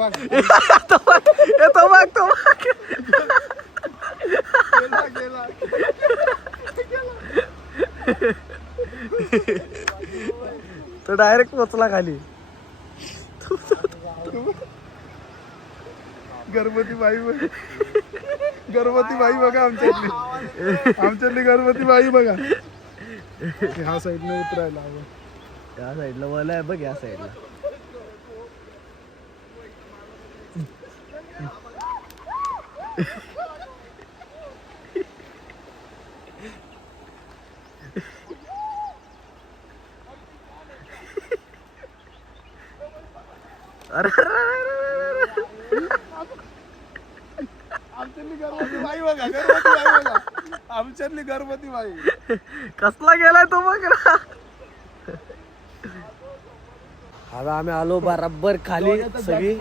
बघ तो बघ तो बघ तो बघ गेला तो डायरेक्ट पोचला खाली. गणपती बाई गणपती बाई बघा आमच्यातली गणपती बाई बघा. ह्या साईडने उतरायला हवं. या साईडला मला आहे बघ या साईडला. अरे आमच्यातली गणपती बाई बघा गणपती बाई बघा आमच्यातली गणपती बाई. कसला गेलाय तो बघ ना. आता आम्ही आलो बराबर खाली सगळी